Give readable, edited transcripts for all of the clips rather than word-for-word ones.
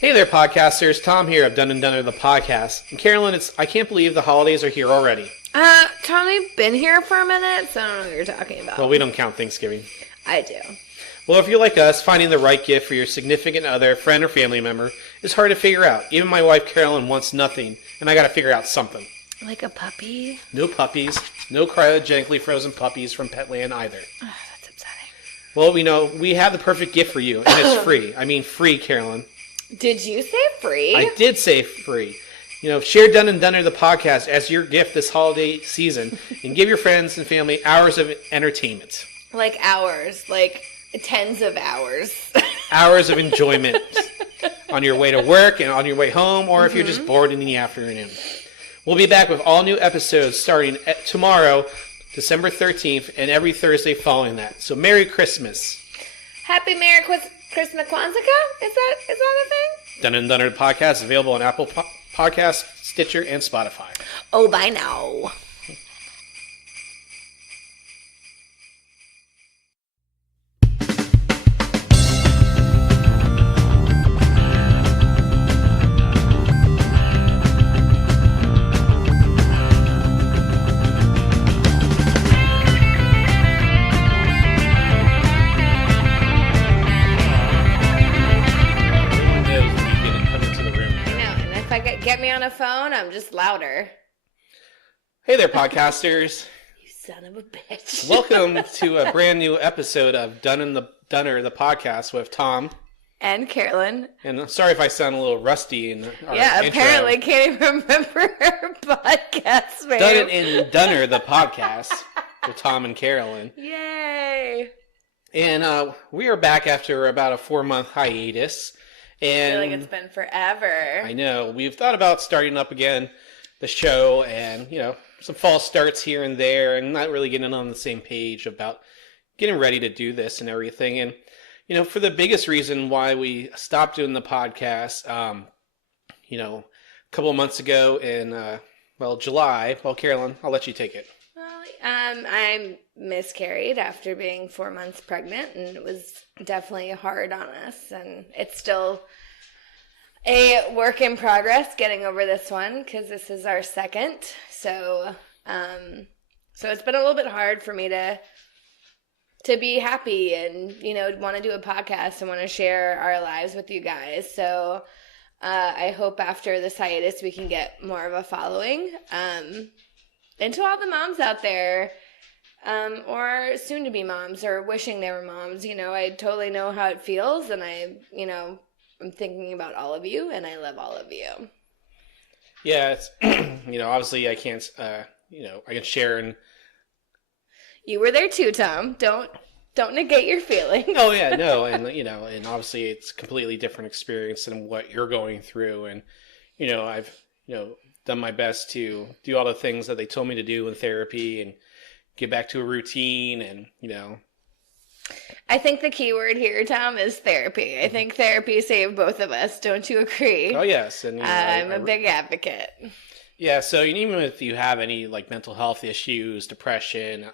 Hey there, podcasters. Tom here of Done and Dunner, the podcast. And Carolyn, I can't believe the holidays are here already. Tom, we've been here for a minute, so I don't know what you're talking about. Well, we don't count Thanksgiving. I do. Well, if you're like us, finding the right gift for your significant other, friend, or family member is hard to figure out. Even my wife, Carolyn, wants nothing, and I gotta figure out something. Like a puppy? No puppies. No cryogenically frozen puppies from Petland either. Oh, that's upsetting. Well, we have the perfect gift for you, and it's free. I mean free, Carolyn. Did you say free? I did say free. Share Done and Dunner, the podcast, as your gift this holiday season, and give your friends and family hours of entertainment. Like hours. Like tens of hours. Hours of enjoyment on your way to work and on your way home, or if you're just bored in the afternoon. We'll be back with all new episodes starting tomorrow, December 13th, and every Thursday following that. So Merry Christmas. Happy Merry Christmas Kwanzaa? Is that a thing? Done and Dunner, the podcast is available on Apple Podcasts, Stitcher, and Spotify. Oh, bye now. Get me on a phone, I'm just louder. Hey there, podcasters. You son of a bitch. Welcome to a brand new episode of Done and Dunner, the podcast with Tom. And Carolyn. And sorry if I sound a little rusty in our intro. Apparently can't even remember our podcast name. Done and Dunner, the podcast with Tom and Carolyn. Yay. And we are back after about a 4-month hiatus. And I feel like it's been forever. I know. We've thought about starting up again the show and, some false starts here and there and not really getting on the same page about getting ready to do this and everything. And, for the biggest reason why we stopped doing the podcast, a couple of months ago in, July. Well, Carolyn, I'll let you take it. Well, I miscarried after being 4 months pregnant, and it was definitely hard on us, and it's still a work in progress getting over this one because this is our second. So it's been a little bit hard for me to be happy and want to do a podcast and want to share our lives with you guys. So I hope after this hiatus we can get more of a following. And to all the moms out there, or soon-to-be moms, or wishing they were moms, I totally know how it feels, and I'm thinking about all of you, and I love all of you. Yeah, it's, obviously I can't, I can share and... You were there too, Tom. Don't negate your feelings. Oh, yeah, no, and, and obviously it's a completely different experience than what you're going through, and, I've, done my best to do all the things that they told me to do in therapy and get back to a routine and, I think the key word here, Tom, is therapy. I think therapy saved both of us. Don't you agree? Oh, yes. And I'm a big advocate. Yeah, so even if you have any mental health issues, depression,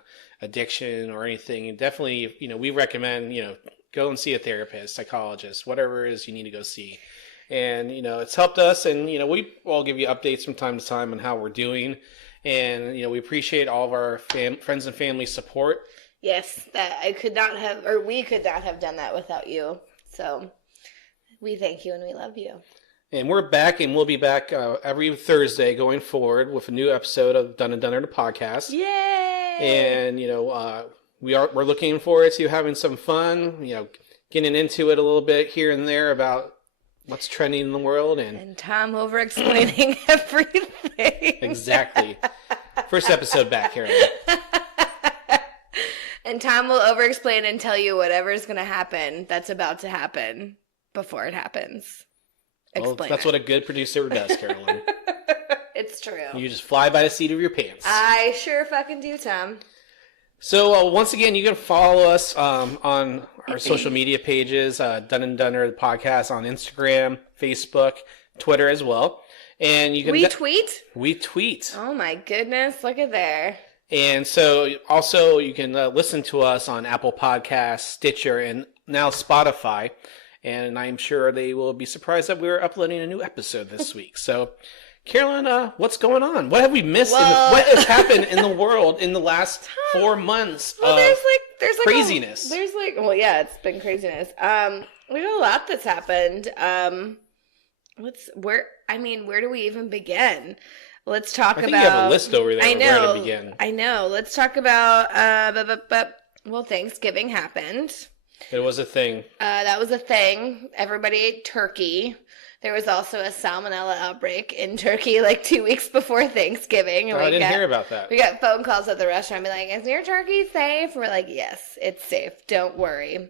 addiction, or anything, definitely, we recommend, go and see a therapist, psychologist, whatever it is you need to go see. And, it's helped us, and, we all give you updates from time to time on how we're doing. And, we appreciate all of our friends and family support. Yes, that we could not have done that without you. So we thank you and we love you. And we're back, and we'll be back every Thursday going forward with a new episode of Done and Dunner, the podcast. Yay! And, we're looking forward to having some fun, getting into it a little bit here and there about what's trending in the world. And Tom over-explaining everything. Exactly. First episode back, Carolyn. And Tom will over-explain and tell you whatever's going to happen that's about to happen before it happens. Explain that's what a good producer does, Carolyn. It's true. You just fly by the seat of your pants. I sure fucking do, Tom. So, once again, you can follow us on our social media pages, Done and Dunner, the podcast, on Instagram, Facebook, Twitter as well. And you can tweet? We tweet. Oh my goodness, look at there. And so, also, you can listen to us on Apple Podcasts, Stitcher, and now Spotify. and I'm sure they will be surprised that we're uploading a new episode this week. So, Carolyn, what's going on? What have we missed? What has happened in the world in the last 4 months of there's craziness? It's been craziness. We got a lot that's happened. Where do we even begin? Let's talk about. I think you have a list over there. I know. Where to begin. I know. Let's talk about. Thanksgiving happened. It was a thing. That was a thing. Everybody ate turkey. There was also a salmonella outbreak in Turkey like 2 weeks before Thanksgiving. And I didn't hear about that. We got phone calls at the restaurant be like, is your turkey safe? And we're like, yes, it's safe. Don't worry.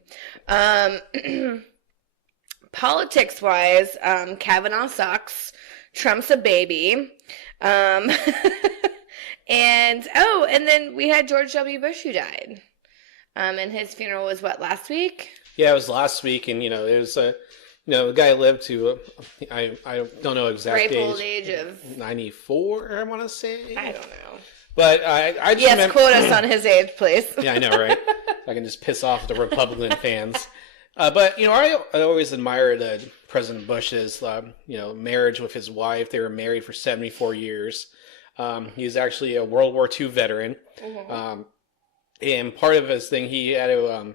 Politics-wise, Kavanaugh sucks. Trump's a baby. And then we had George W. Bush who died. And his funeral was last week? Yeah, it was last week, and it was the guy lived to I don't know exact ripe old age of 94. I want to say. I don't know. But I just remember, quote us on his age, please. Yeah, I know, right? I can just piss off the Republican fans. But I always admired President Bush's marriage with his wife. They were married for 74 years. He was actually a World War II veteran. Mm-hmm. And part of his thing, he had to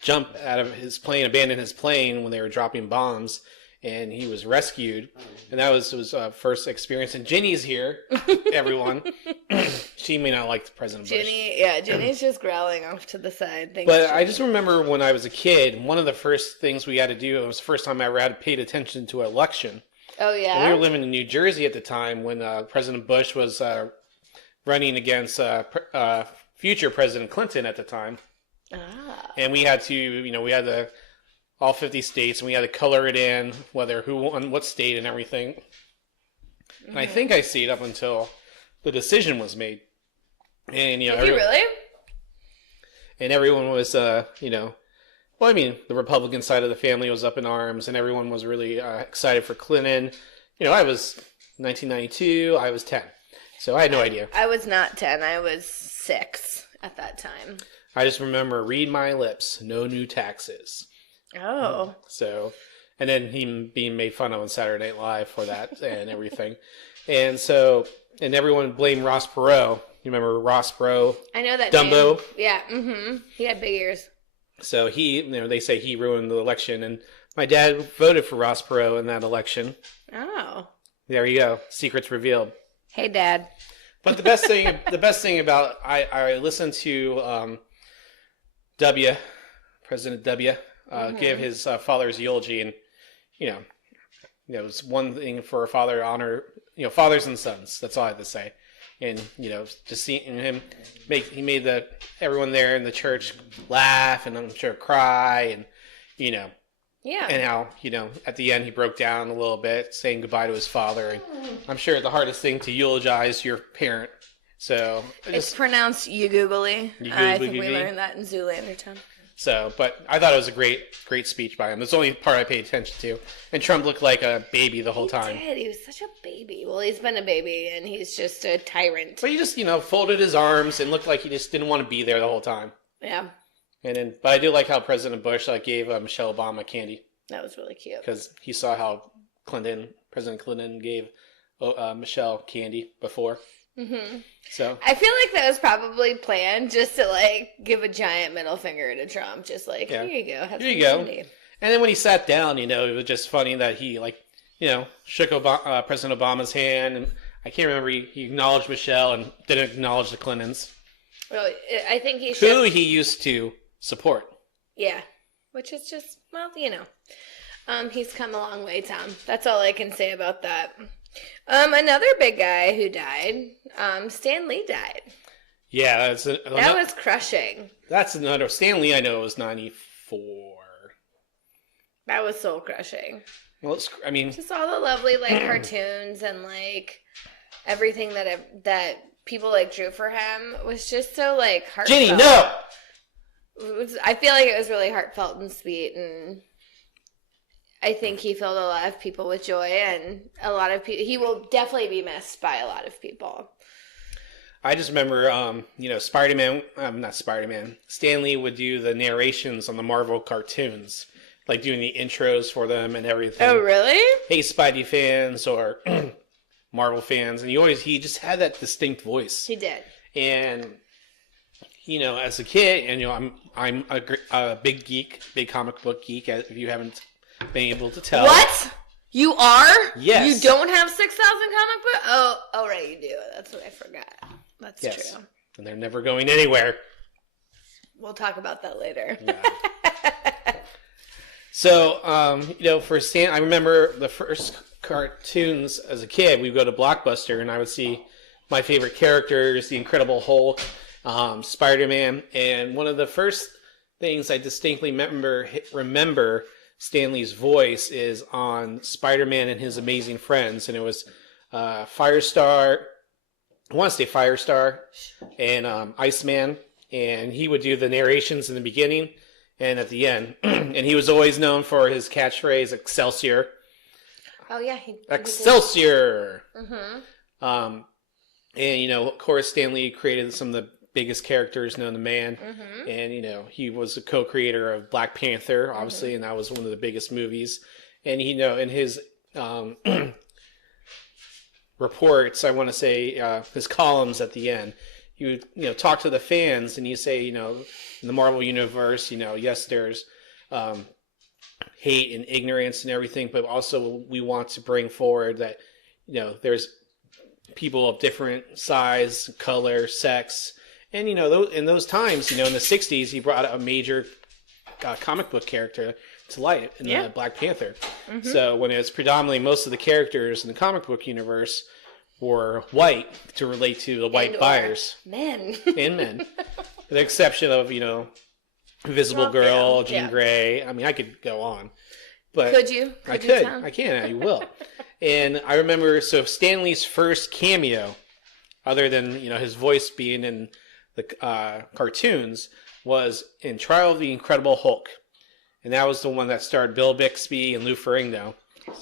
jump out of his plane, abandon his plane when they were dropping bombs, and he was rescued. And that was his first experience. And Ginny's here, everyone. She may not like the President Bush. Ginny's just growling off to the side. But I just remember when I was a kid, one of the first things we had to do, it was the first time I ever had paid attention to an election. Oh, yeah? And we were living in New Jersey at the time when President Bush was running against future President Clinton at the time. Ah. And we had to, we had all 50 states, and we had to color it in, who won what state and everything. Mm-hmm. And I think I stayed up until the decision was made. And, Did you really? And everyone was, the Republican side of the family was up in arms, and everyone was really excited for Clinton. I was 1992, I was 10. So I had no idea. I was not 10. I was 6 at that time. I just remember, read my lips, no new taxes. Oh. So, and then him being made fun of on Saturday Night Live for that and everything. And so, and everyone blamed Ross Perot. You remember Ross Perot? I know that Dumbo? name. Yeah, mm-hmm. He had big ears. So they say he ruined the election, and my dad voted for Ross Perot in that election. Oh. There you go. Secrets revealed. Hey, Dad. But the best thing about I listened to President W. Give his father's eulogy, and it was one thing for a father to honor fathers and sons. That's all I have to say. And just seeing him he made everyone there in the church laugh, and I'm sure cry, and yeah, and how at the end he broke down a little bit, saying goodbye to his father. And I'm sure the hardest thing to eulogize your parent. So it's pronounced Yugoogly. I think we learned that in Zoolander Town. So, but I thought it was a great speech by him. That's the only part I paid attention to. And Trump looked like a baby the whole time. He did. He was such a baby. Well, he's been a baby, and he's just a tyrant. But he just, folded his arms and looked like he just didn't want to be there the whole time. Yeah. But I do like how President Bush gave Michelle Obama candy. That was really cute. Because he saw how President Clinton gave Michelle candy before. Mm-hmm. So I feel like that was probably planned just to give a giant middle finger to Trump, just here you go, have here you some go. candy. And then when he sat down, it was just funny that he shook President Obama's hand, and I can't remember he acknowledged Michelle and didn't acknowledge the Clintons. Well, I think who he used to support. Yeah, which is just he's come a long way, Tom. That's all I can say about that. Another big guy who died, Stan Lee died. Yeah, that was crushing. That's another. Stan Lee, I know, was 94. That was soul crushing. Well, just all the lovely cartoons and everything that people drew for him was just so heartfelt. Ginny, no. I feel like it was really heartfelt and sweet, and I think he filled a lot of people with joy, and a lot of people. He will definitely be missed by a lot of people. I just remember, Spider-Man. Not Spider-Man. Stan Lee would do the narrations on the Marvel cartoons, like doing the intros for them and everything. Oh, really? Hey, Spidey fans or Marvel fans, and he just had that distinct voice. He did. And as a kid, and I'm a big geek, big comic book geek. If you haven't been able to tell, what you are? Yes. You don't have 6,000 comic books? Oh, right, you do. That's what I forgot. That's true. And they're never going anywhere. We'll talk about that later. Yeah. So, for Stan, I remember the first cartoons as a kid. We'd go to Blockbuster, and I would see my favorite characters: the Incredible Hulk, Spider-Man, and one of the first things I distinctly remember Stanley's voice is on Spider-Man and His Amazing Friends, and it was Firestar. I want to say Firestar and Iceman, and he would do the narrations in the beginning and at the end, and he was always known for his catchphrase "Excelsior." Oh yeah, Excelsior. Mm-hmm. And of course, Stanley created some of the biggest characters known to man, and he was a co-creator of Black Panther, obviously, and that was one of the biggest movies. And in his reports, I want to say his columns at the end, he would talk to the fans, and he say, in the Marvel universe, yes, there's hate and ignorance and everything, but also we want to bring forward that there's people of different size, color, sex, and in those times, in the 60s, he brought a major comic book character to light in the Black Panther. So when it's predominantly most of the characters in the comic book universe were white to relate to the white buyers, men and men, with the exception of Invisible Girl, Jean Grey. I mean, I could go on, but could you? I could. I can. I will. And I remember, so Stanley's first cameo, other than his voice being in the cartoons, was in Trial of the Incredible Hulk, and that was the one that starred Bill Bixby and Lou Ferrigno.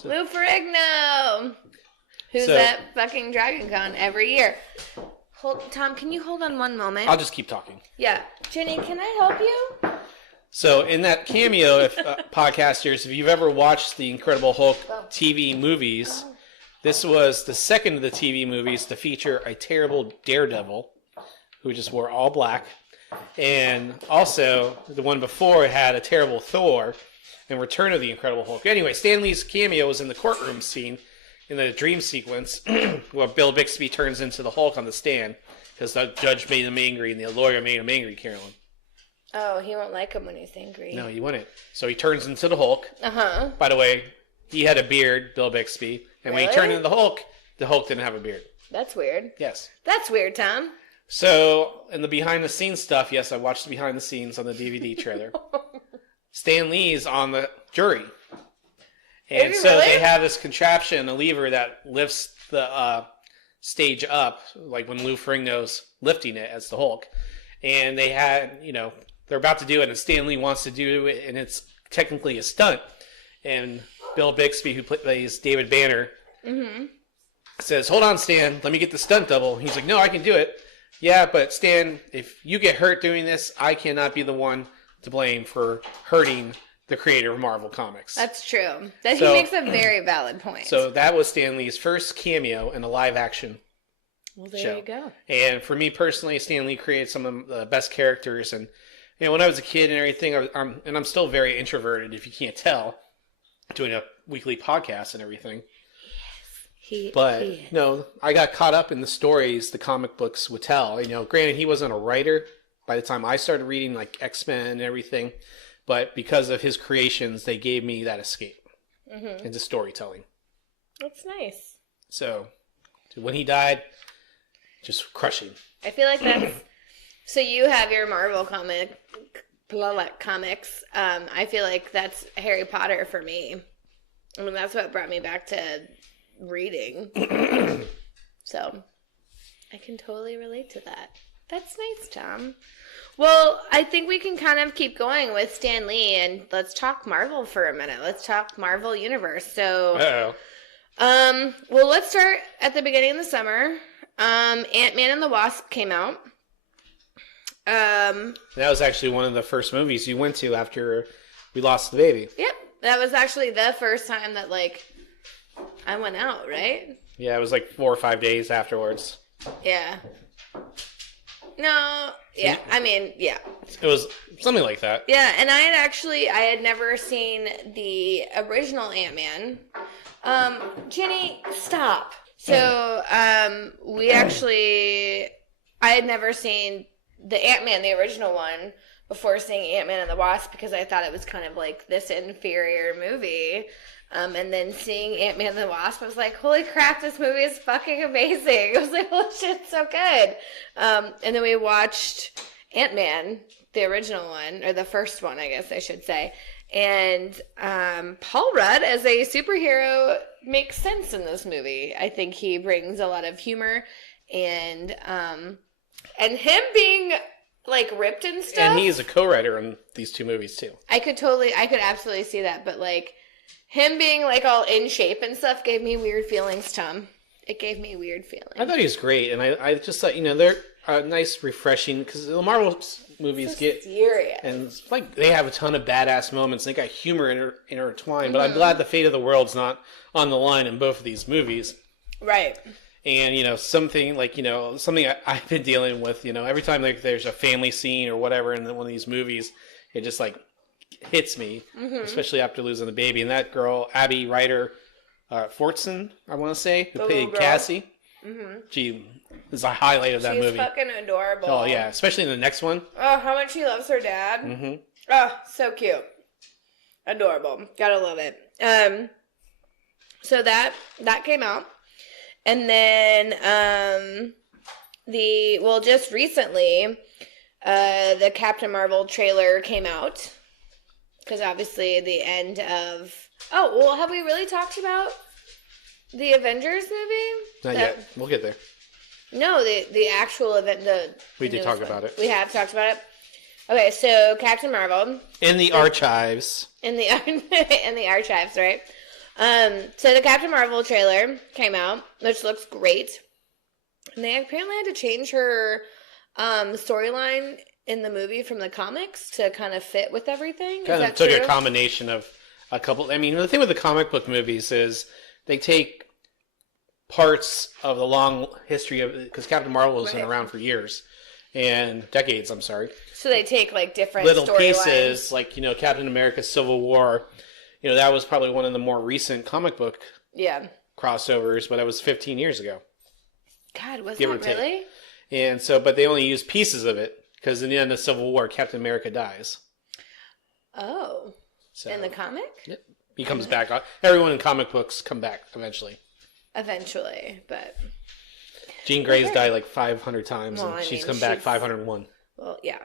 Lou Ferrigno, who's at fucking Dragon Con every year. Tom, can you hold on one moment? I'll just keep talking. Yeah, Jenny, can I help you? So in that cameo, if podcasters, if you've ever watched the Incredible Hulk TV movies, this was the second of the TV movies to feature a terrible Daredevil who just wore all black. And also, the one before had a terrible Thor in Return of the Incredible Hulk. Anyway, Stanley's cameo was in the courtroom scene in the dream sequence where Bill Bixby turns into the Hulk on the stand because the judge made him angry and the lawyer made him angry, Carolyn. Oh, he won't like him when he's angry. No, he wouldn't. So he turns into the Hulk. Uh-huh. By the way, he had a beard, Bill Bixby. And when he turned into the Hulk didn't have a beard. That's weird. Yes. That's weird, Tom. So, in the behind-the-scenes stuff, yes, I watched the behind-the-scenes on the DVD trailer. Stan Lee's on the jury. And so they have this contraption, a lever that lifts the stage up, like when Lou Ferrigno's lifting it as the Hulk. And they had, they're about to do it, and Stan Lee wants to do it, and it's technically a stunt. And Bill Bixby, who plays David Banner, says, "Hold on, Stan, let me get the stunt double." He's like, "No, I can do it." "Yeah, but Stan, if you get hurt doing this, I cannot be the one to blame for hurting the creator of Marvel Comics." That's true. He makes a very valid point. So that was Stan Lee's first cameo in a live-action show. You go. And for me personally, Stan Lee created some of the best characters. And when I was a kid and everything, I'm still very introverted, if you can't tell, doing a weekly podcast and everything. I got caught up in the stories the comic books would tell. Granted, he wasn't a writer by the time I started reading, like X-Men and everything, but because of his creations, they gave me that escape into storytelling. That's nice. So, when he died, just crushing. I feel like that's... So you have your Marvel comics. I feel like that's Harry Potter for me. I mean, that's what brought me back to reading. So, I can totally relate to that. That's nice, Tom. Well, I think we can kind of keep going with Stan Lee, and let's talk Marvel for a minute. Let's talk Marvel Universe. So, well, let's start at the beginning of the summer. Ant-Man and the Wasp came out. That was actually one of the first movies you went to after we lost the baby. Yep. That was actually the first time that, like, I went out, right? Yeah, it was like 4 or 5 days afterwards. Yeah. No, yeah, I mean, yeah. It was something like that. Yeah, and I had never seen the original Ant-Man. Jenny, stop. So, I had never seen the Ant-Man, the original one, before seeing Ant-Man and the Wasp, because I thought it was kind of like this inferior movie. And then seeing Ant-Man and the Wasp, I was like, holy crap, this movie is fucking amazing. I was like, holy shit, it's so good. And then we watched Ant-Man, the original one, or the first one, I guess I should say. And Paul Rudd as a superhero makes sense in this movie. I think he brings a lot of humor, and him being like ripped and stuff. And he is a co-writer in these 2 movies too. I could absolutely see that, but like him being like all in shape and stuff gave me weird feelings, Tom. It gave me weird feelings. I thought he was great, and I just thought, they're nice, refreshing, because the Marvel movies get serious. And it's like they have a ton of badass moments. They got humor intertwined, but I'm glad the fate of the world's not on the line in both of these movies. Right. And, something like, something I've been dealing with, every time like there's a family scene or whatever in one of these movies, it just like hits me, especially after losing the baby. And that girl, Abby Ryder Fortson, I want to say, who played Cassie, she is a highlight of that movie. She's fucking adorable. Oh, yeah, especially in the next one. Oh, how much she loves her dad. Mm-hmm. Oh, so cute. Adorable. Gotta love it. So that came out. And then just recently, the Captain Marvel trailer came out. Because obviously the end of... Oh, well, have we really talked about the Avengers movie? Not yet. We'll get there. No, the actual event. We did talk about it. We have talked about it. Okay, so Captain Marvel. In the archives. In the archives, right? So the Captain Marvel trailer came out, which looks great. And they apparently had to change her storyline in the movie from the comics to kind of fit with everything. Kind of took a combination of a couple. I mean, the thing with the comic book movies is they take parts of the long history of, because Captain Marvel has been around for years and decades. I'm sorry. So they take like different little pieces, like Captain America: Civil War. That was probably one of the more recent comic book crossovers, but that was 15 years ago. God, was that really? And so, but they only used pieces of it because in the end of Civil War, Captain America dies. Oh, so, in the comic? Yep. He comes back. Everyone in comic books come back eventually. Eventually, but... Jean Grey's died like 500 times, and she's come back 501. Well, yeah.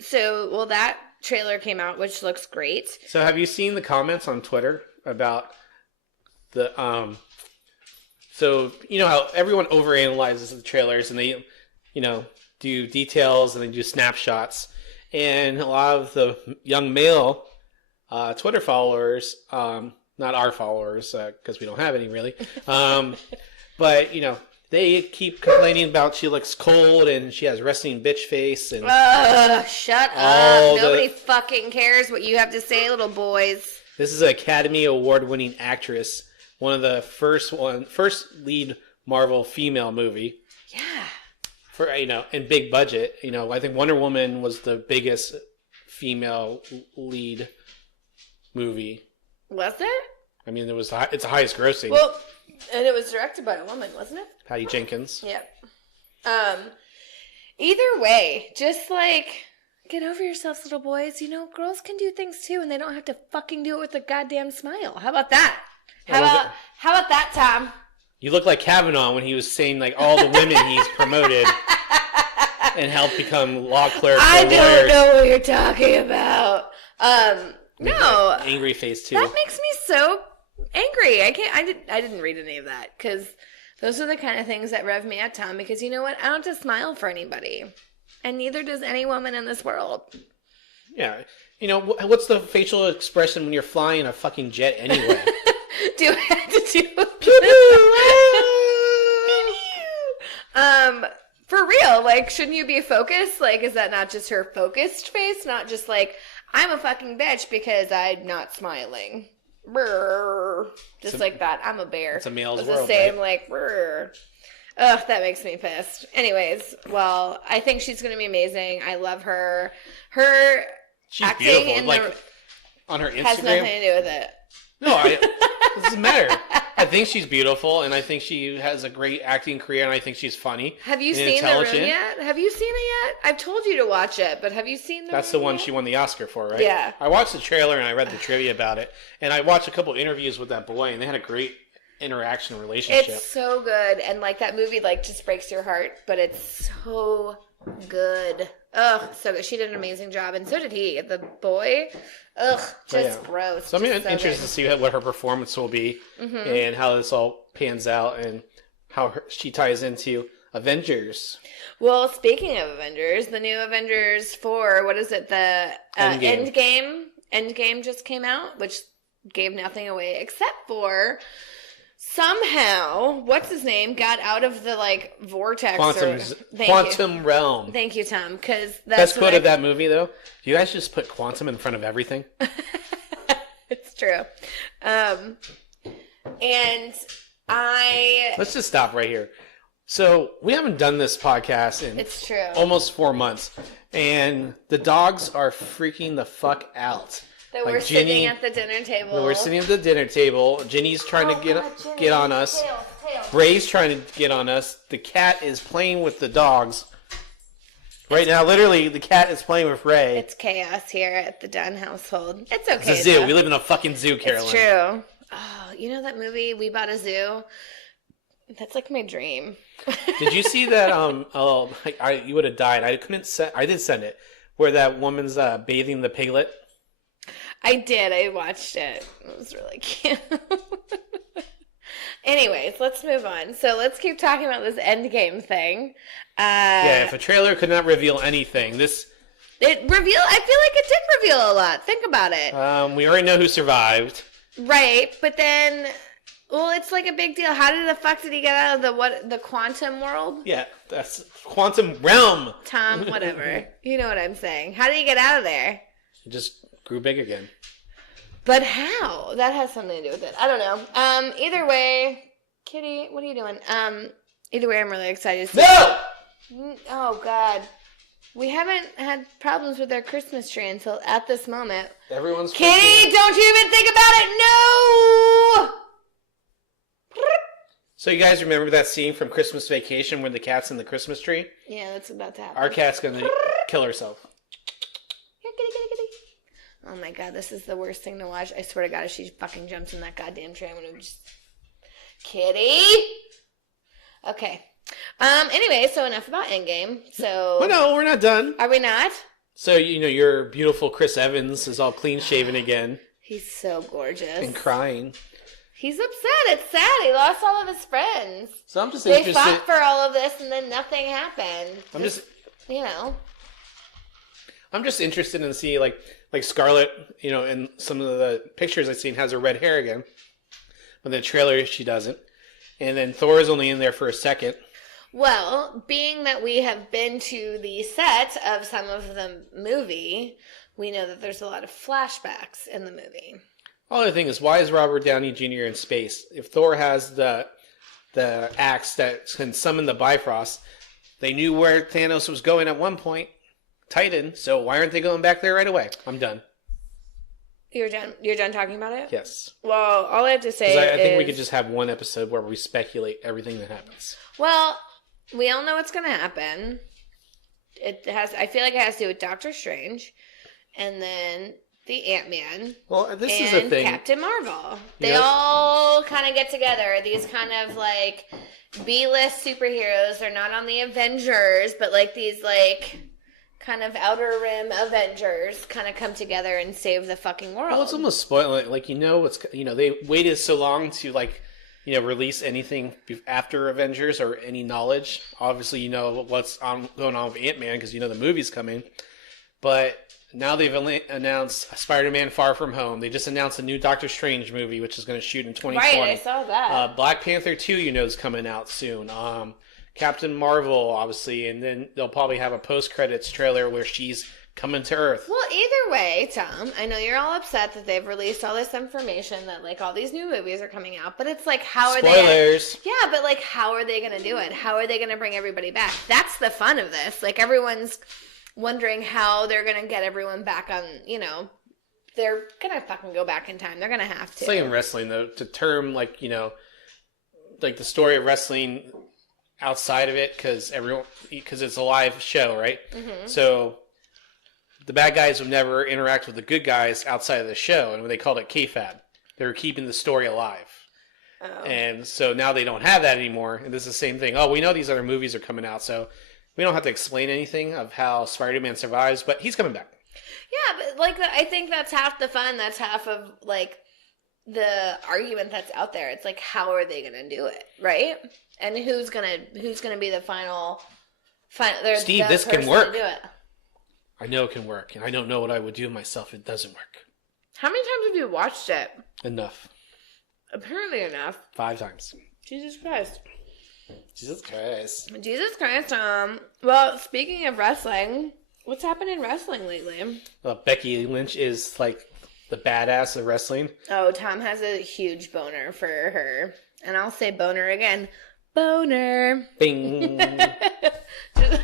So that trailer came out, which looks great. So have you seen the comments on Twitter about the... So, how everyone overanalyzes the trailers, and they, do details, and they do snapshots. And a lot of the young male Twitter followers... not our followers, because we don't have any really. But, they keep complaining about she looks cold and she has resting bitch face. And shut up. Nobody fucking cares what you have to say, little boys. This is an Academy Award-winning actress. One of the first lead Marvel female movie. Yeah. For, and big budget. I think Wonder Woman was the biggest female lead movie. Was it? I mean, it's the highest grossing. Well, and it was directed by a woman, wasn't it? Patty Jenkins. Yep. Either way, just like, get over yourselves, little boys. Girls can do things too, and they don't have to fucking do it with a goddamn smile. How about that? How about that, Tom? You look like Kavanaugh when he was saying like all the women he's promoted and helped become law clerks. I don't know what you're talking about. No, angry face too. That makes me so angry. I didn't read any of that because those are the kind of things that rev me up, Tom. Because you know what? I don't have to smile for anybody, and neither does any woman in this world. Yeah, what's the facial expression when you're flying a fucking jet anyway? Do I have to do? For real, like, shouldn't you be focused? Like, is that not just her focused face? Not just like, I'm a fucking bitch because I'm not smiling. Brr. Just like that. I'm a bear. It's a male's it's world, the same, right? like, brr. Ugh, that makes me pissed. Anyways, well, I think she's going to be amazing. I love her. Her She's acting beautiful. in Like, on her Instagram. has nothing to do with it. No, it doesn't matter. I think she's beautiful, and I think she has a great acting career, and I think she's funny. Have you seen The Room yet? Have you seen it yet? I've told you to watch it, but have you seen The Room? That's the one yet? she won the Oscar for, right? Yeah. I watched the trailer, and I read the trivia about it, and I watched a couple interviews with that boy, and they had a great interaction relationship. It's so good, and like that movie like just breaks your heart, but it's so good. Ugh, so good. She did an amazing job, and so did he. The boy, ugh, just gross. So I'm just interested to see what her performance will be, and how this all pans out, and how she ties into Avengers. Well, speaking of Avengers, the new Avengers 4, what is it? The Endgame. Endgame just came out, which gave nothing away except for somehow, what's his name, got out of the like vortex Quantum realm. Thank you, Tom, because Best quote of that movie, though. You guys just put quantum in front of everything. It's true. And Let's just stop right here. So we haven't done this podcast in it's true. almost 4 months, and the dogs are freaking the fuck out. That we're sitting at the dinner table. We're sitting at the dinner table. Ginny's trying to get on us. Tails. Ray's trying to get on us. The cat is playing with the dogs. Right now, literally, the cat is playing with Ray. It's chaos here at the Dunn household. It's okay. It's a zoo. Though. We live in a fucking zoo, Carolyn. It's true. Oh, you know that movie, We Bought a Zoo? That's like my dream. Did you see that? You would have died. I did send it. Where that woman's bathing the piglet. I did. I watched it. It was really cute. Anyways, let's move on. So let's keep talking about this Endgame thing. Yeah, if a trailer could not reveal anything, I feel like it did reveal a lot. Think about it. we already know who survived. Right, but then, well, it's like a big deal. How the fuck did he get out of the quantum world? Yeah, that's quantum realm. Tom, whatever. You know what I'm saying. How did he get out of there? It just grew big again. But how? That has something to do with it. I don't know. Either way, Kitty, what are you doing? Either way, I'm really excited to see. No! Oh, God. We haven't had problems with our Christmas tree until at this moment. Everyone's Kitty, don't you even think about it! No! So you guys remember that scene from Christmas Vacation where the cat's in the Christmas tree? Yeah, that's about to happen. Our cat's gonna kill herself. Here, kitty, kitty, kitty. Oh my God, this is the worst thing to watch. I swear to God, if she fucking jumps in that goddamn tree, I'm gonna just... Kitty! Okay. Anyway, so enough about Endgame. So... Well, no, we're not done. Are we not? So, your beautiful Chris Evans is all clean-shaven again. He's so gorgeous. And crying. He's upset. It's sad. He lost all of his friends. So I'm just They interested... fought for all of this, and then nothing happened. I'm just interested in seeing, like Scarlett, in some of the pictures I've seen, has her red hair again. But in the trailer, she doesn't. And then Thor is only in there for a second. Well, being that we have been to the set of some of the movie, we know that there's a lot of flashbacks in the movie. Other thing is, why is Robert Downey Jr. in space? If Thor has the axe that can summon the Bifrost, they knew where Thanos was going at one point, Titan, so why aren't they going back there right away? I'm done. You're done talking about it? Yes. Well, all I have to say I think we could just have one episode where we speculate everything that happens. Well, we all know what's going to happen. I feel like it has to do with Doctor Strange, and then the Ant-Man. Well, this is the thing. Captain Marvel. They all kind of get together. These kind of like B-list superheroes. They're not on the Avengers, but like these like kind of outer rim Avengers kind of come together and save the fucking world. Well, it's almost spoiling. Like they waited so long to release anything after Avengers or any knowledge. Obviously, what's going on with Ant-Man because the movie's coming. But now they've announced Spider-Man Far From Home. They just announced a new Doctor Strange movie, which is going to shoot in 2020. Right, I saw that. Black Panther 2, is coming out soon. Captain Marvel, obviously. And then they'll probably have a post-credits trailer where she's coming to Earth. Well, either way, Tom, I know you're all upset that they've released all this information that like all these new movies are coming out, but it's like how are Spoilers. Yeah, but like how are they going to do it? How are they going to bring everybody back? That's the fun of this. Like everyone's wondering how they're going to get everyone back on, you know, they're going to fucking go back in time. They're going to have to. It's like in wrestling though, to term like, you know, like the story of wrestling outside of it because it's a live show, right? Mm-hmm. So the bad guys would never interact with the good guys outside of the show, and they called it kayfabe. They were keeping the story alive. Oh. And so now they don't have that anymore, and this is the same thing. Oh, we know these other movies are coming out, so we don't have to explain anything of how Spider-Man survives, but he's coming back. Yeah, but like I think that's half the fun. That's half of like the argument that's out there. It's like how are they going to do it, right? And who's gonna be the final Steve, this can work. Do it. I know it can work, and I don't know what I would do myself if it doesn't work. How many times have you watched it? Enough. Apparently enough. 5 times. Jesus Christ. Jesus Christ. Jesus Christ. Well, speaking of wrestling, what's happened in wrestling lately? Well, Becky Lynch is like the badass of wrestling. Oh, Tom has a huge boner for her. And I'll say boner again. Boner. Bing. I was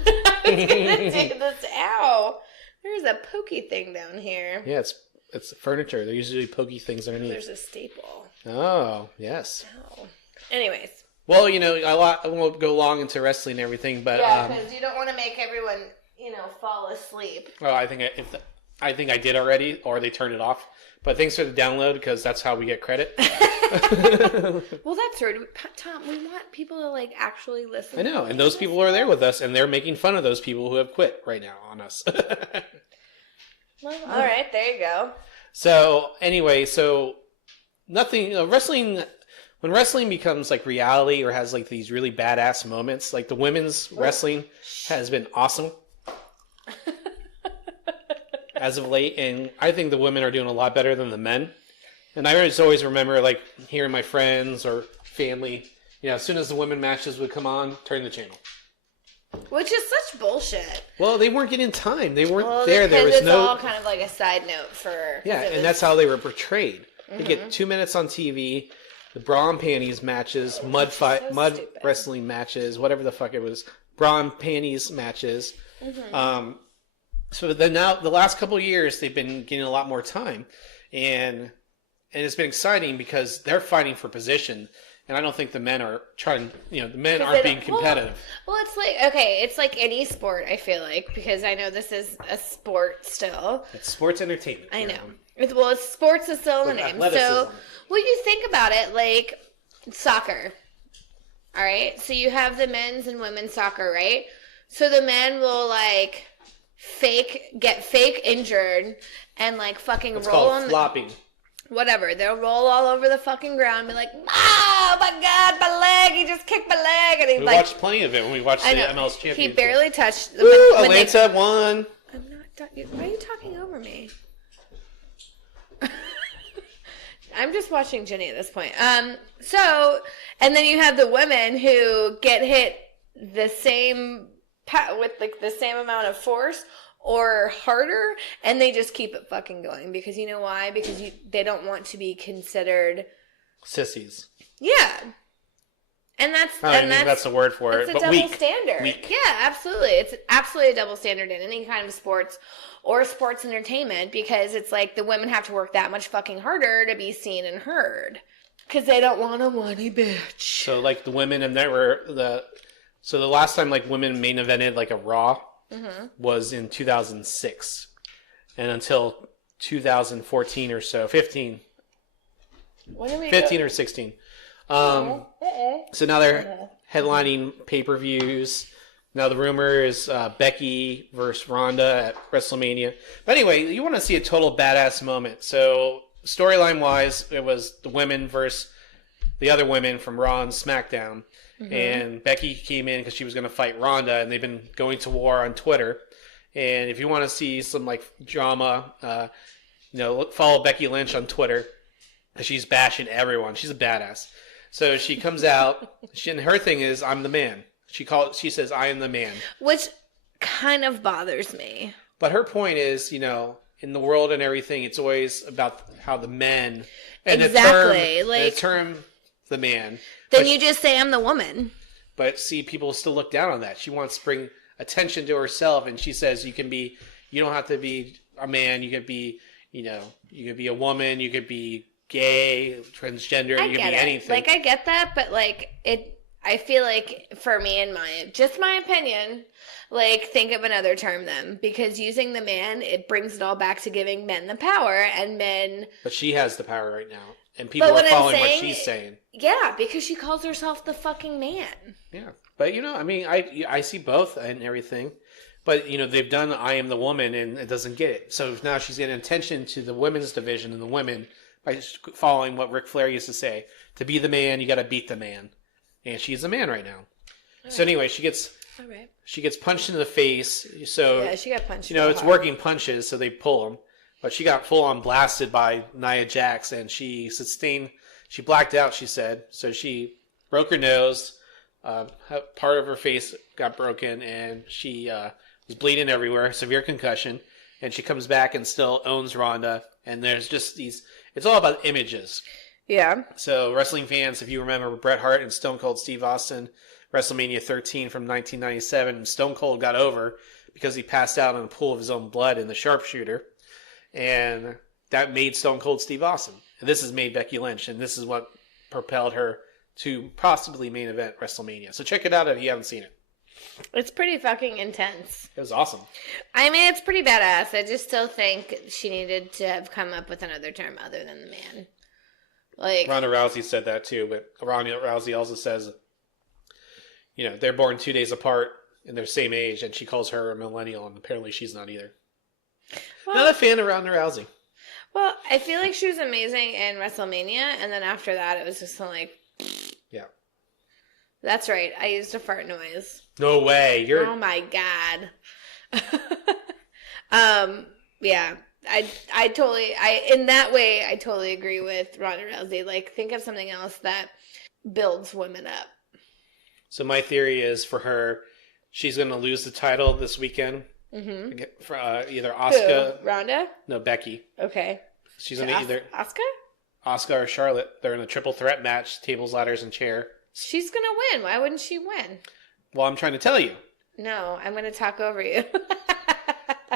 gonna do this. Ow. There's a pokey thing down here. Yeah, it's furniture. There's usually pokey things underneath. There's a staple. Oh, yes. Oh. Anyways. Well, you know, I won't go long into wrestling and everything, but yeah, because you don't want to make everyone, you know, fall asleep. Well, I think I did already, or they turned it off. But thanks for the download, because that's how we get credit. Well, that's rude. Tom, we want people to, like, actually listen. I know, and those people are there with us, and they're making fun of those people who have quit right now on us. Well, all right, there you go. So, anyway, nothing, wrestling, when wrestling becomes, like, reality or has, like, these really badass moments, like, the women's wrestling has been awesome. As of late, and I think the women are doing a lot better than the men. And I always remember, like, hearing my friends or family, you know, as soon as the women matches would come on, turn the channel. Which is such bullshit. Well, they weren't getting time. They weren't there. There was it's all kind of like a side note for... Yeah, and that's how they were portrayed. Mm-hmm. You get 2 minutes on TV, the bra and panties matches, mud wrestling matches, whatever the fuck it was, bra and panties matches. Mm-hmm. So then now, the last couple of years, they've been getting a lot more time, and it's been exciting because they're fighting for position, and I don't think the men are trying. You know, the men aren't being competitive. Well, it's like any sport. I feel like, because I know this is a sport still. It's sports entertainment. I know. It's sports is still in the name. So, when you think about it, like soccer. All right, so you have the men's and women's soccer, right? So the men will like get fake injured and like fucking it's roll called flopping. Whatever. They'll roll all over the fucking ground and be like, oh my god, my leg, he just kicked my leg. And we watched plenty of it when we watched the MLS Championship. He barely touched Atlanta won. I'm not why are you talking over me? I'm just watching Jenny at this point. So and then you have the women who get hit the same with like the same amount of force or harder, and they just keep it fucking going because you know why? Because they don't want to be considered sissies. Yeah, and that's the word for it. It's a double standard. Weak. Yeah, absolutely. It's absolutely a double standard in any kind of sports or sports entertainment because it's like the women have to work that much fucking harder to be seen and heard because they don't want a whiny bitch. So like the women have never So the last time like women main evented like a Raw was in 2006, and until 2014 or so, 15 or 16. So now they're headlining pay-per-views. Now the rumor is Becky versus Ronda at WrestleMania. But anyway, you want to see a total badass moment. So storyline wise, it was the women versus the other women from Raw and SmackDown. Mm-hmm. And Becky came in because she was going to fight Ronda, and they've been going to war on Twitter. And if you want to see some like drama, follow Becky Lynch on Twitter because she's bashing everyone. She's a badass. So she comes out, and her thing is, "I'm the man." She says, "I am the man," which kind of bothers me. But her point is, in the world and everything, it's always about how the men and exactly the term the man. Then you just say I'm the woman. But see, people still look down on that. She wants to bring attention to herself, and she says you don't have to be a man. You could be, you could be a woman. You could be gay, transgender. You could be anything. Like, I get that, but like I feel like for me and my opinion, like, think of another term then, because using the man, it brings it all back to giving men the power and men. But she has the power right now. And people are following what she's saying. Yeah, because she calls herself the fucking man. Yeah. But, I see both and everything. But, they've done I Am the Woman, and it doesn't get it. So now she's getting attention to the women's division and the women by following what Ric Flair used to say. To be the man, you got to beat the man. And she's a man right now. All so anyway, she gets punched in the face. So, yeah, she got punched. It's working punches, so they pull them. But she got full on blasted by Nia Jax, and she blacked out, she said. So she broke her nose, part of her face got broken, and she was bleeding everywhere, severe concussion. And she comes back and still owns Ronda. And there's just it's all about images. Yeah. So wrestling fans, if you remember Bret Hart and Stone Cold Steve Austin, WrestleMania 13 from 1997, Stone Cold got over because he passed out in a pool of his own blood in the sharpshooter. And that made Stone Cold Steve Austin. And this has made Becky Lynch, and this is what propelled her to possibly main event WrestleMania. So check it out if you haven't seen it. It's pretty fucking intense. It was awesome. I mean, it's pretty badass. I just still think she needed to have come up with another term other than the man. Like, Ronda Rousey said that too, but Ronda Rousey also says, they're born 2 days apart and they're same age, and she calls her a millennial, and apparently she's not either. Well, not a fan of Ronda Rousey. Well, I feel like she was amazing in WrestleMania, and then after that, it was just like... Yeah. That's right. I used a fart noise. No way. Oh my God. Yeah. I totally agree with Ronda Rousey. Like, think of something else that builds women up. So my theory is for her, she's going to lose the title this weekend. Mm-hmm. For either Asuka. Who? Ronda? No, Becky. Okay. She's going to either Asuka or Charlotte. They're in a triple threat match, tables, ladders, and chair. She's going to win. Why wouldn't she win? Well, I'm trying to tell you. No, I'm going to talk over you.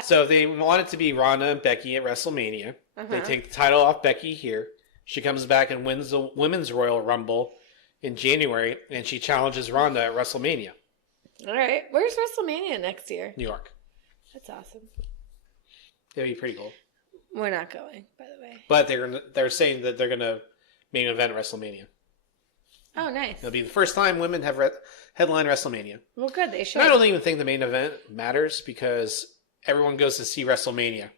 So if they want it to be Ronda and Becky at WrestleMania, they take the title off Becky here. She comes back and wins the Women's Royal Rumble in January, and she challenges Ronda at WrestleMania. All right. Where's WrestleMania next year? New York. That's awesome. That'd be pretty cool. We're not going, by the way. But they're saying that they're going to main event WrestleMania. Oh, nice. It'll be the first time women have headline WrestleMania. Well, good. They should. And I don't even think the main event matters because everyone goes to see WrestleMania.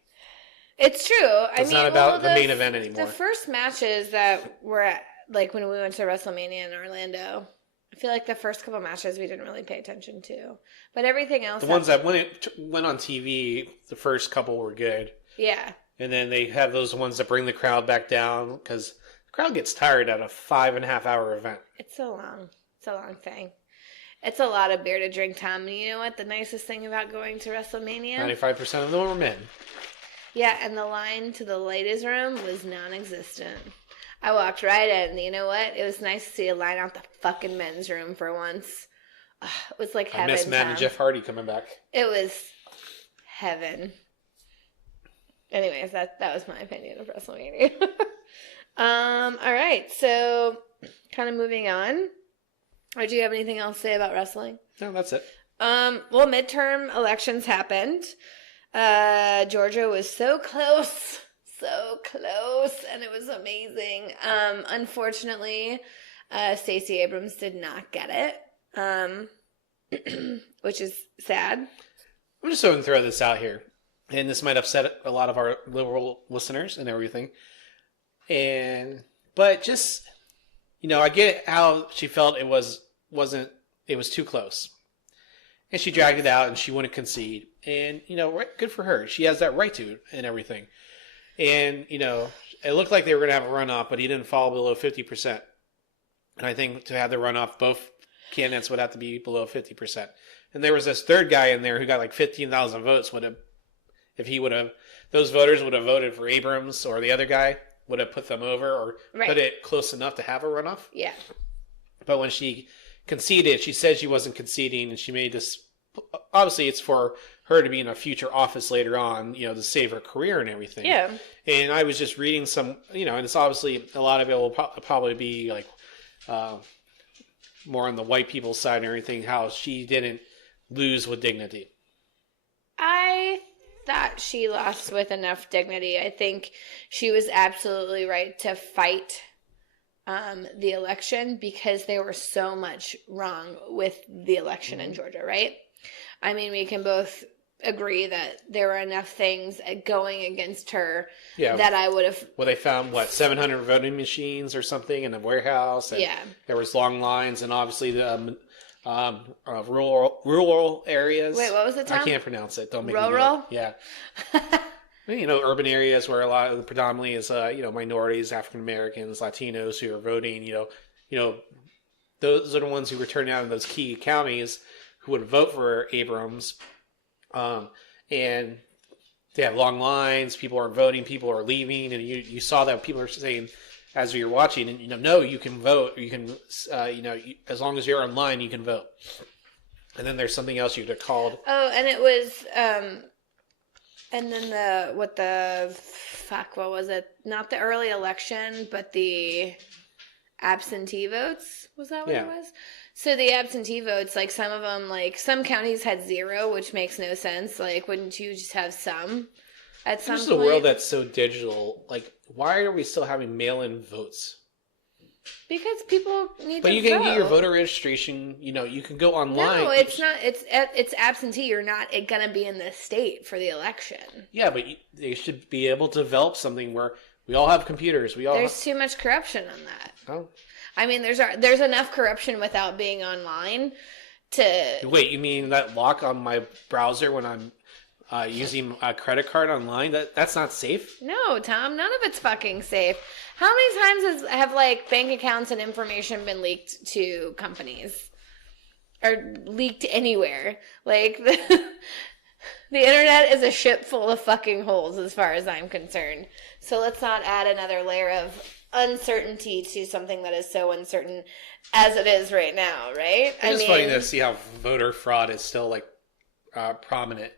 It's true. It's not about the main event anymore. The first matches that were at, like when we went to WrestleMania in Orlando, I feel like the first couple matches we didn't really pay attention to. But everything else... The ones that went on TV, the first couple were good. Yeah. And then they have those ones that bring the crowd back down because the crowd gets tired at a 5.5 hour event. It's so long. It's a long thing. It's a lot of beer to drink, Tom. And you know what the nicest thing about going to WrestleMania? 95% of them were men. Yeah, and the line to the ladies' room was non-existent. I walked right in, and you know what? It was nice to see a line out the fucking men's room for once. It was like heaven. I miss Matt and Jeff Hardy coming back. It was heaven. Anyways, that was my opinion of WrestleMania. All right, so kind of moving on. Or do you have anything else to say about wrestling? No, that's it. Well, midterm elections happened. Georgia was so close, and it was amazing. Unfortunately, Stacey Abrams did not get it, which is sad. I'm just going to throw this out here, and this might upset a lot of our liberal listeners and everything. But just, I get how she felt it was too close. And she dragged it out and she wouldn't concede. And, good for her. She has that right to and everything. And, it looked like they were going to have a runoff, but he didn't fall below 50%. And I think to have the runoff, both candidates would have to be below 50%. And there was this third guy in there who got like 15,000 votes, would have if he would have, those voters would have voted for Abrams or the other guy, would have put them over or put it close enough to have a runoff. Yeah. But when she conceded, she said she wasn't conceding, and she made this. Obviously, it's for her to be in a future office later on, to save her career and everything. Yeah. And I was just reading some, and it's obviously a lot of it will probably be like more on the white people's side and everything, how she didn't lose with dignity. I thought she lost with enough dignity. I think she was absolutely right to fight the election because there was so much wrong with the election in Georgia, right? I mean, we can both agree that there were enough things going against her that I would have... Well, they found, 700 voting machines or something in a warehouse? And there was long lines, and obviously the rural areas. Wait, what was the town? I can't pronounce it. Don't make rural? me do it. Yeah. Urban areas where a lot of predominantly is, minorities, African Americans, Latinos who are voting, those are the ones who were turning out in those key counties who would vote for Abrams. And they have long lines, people aren't voting, people are leaving, and you saw that people are saying, as you're watching, and no, you can vote, you can, as long as you're online, you can vote. And then there's something else you'd have called. Oh, and it was, and then what was it? Not the early election, but the absentee votes. Was that what it was? So the absentee votes, like some of them, like some counties had 0, which makes no sense. Like, wouldn't you just have some at some point? This is a world that's so digital. Like, why are we still having mail-in votes? Because people need to vote. But you can get your voter registration, you can go online. No, it's not. It's absentee. You're not going to be in the state for the election. Yeah, but they should be able to develop something where we all have computers. There's too much corruption on that. Oh. I mean, there's enough corruption without being online to... Wait, you mean that lock on my browser when I'm using a credit card online? That's not safe? No, Tom, none of it's fucking safe. How many times have bank accounts and information been leaked to companies? Or leaked anywhere? The internet is a ship full of fucking holes as far as I'm concerned. So let's not add another layer of uncertainty to something that is so uncertain as it is right now, right? It's funny to see how voter fraud is still prominent,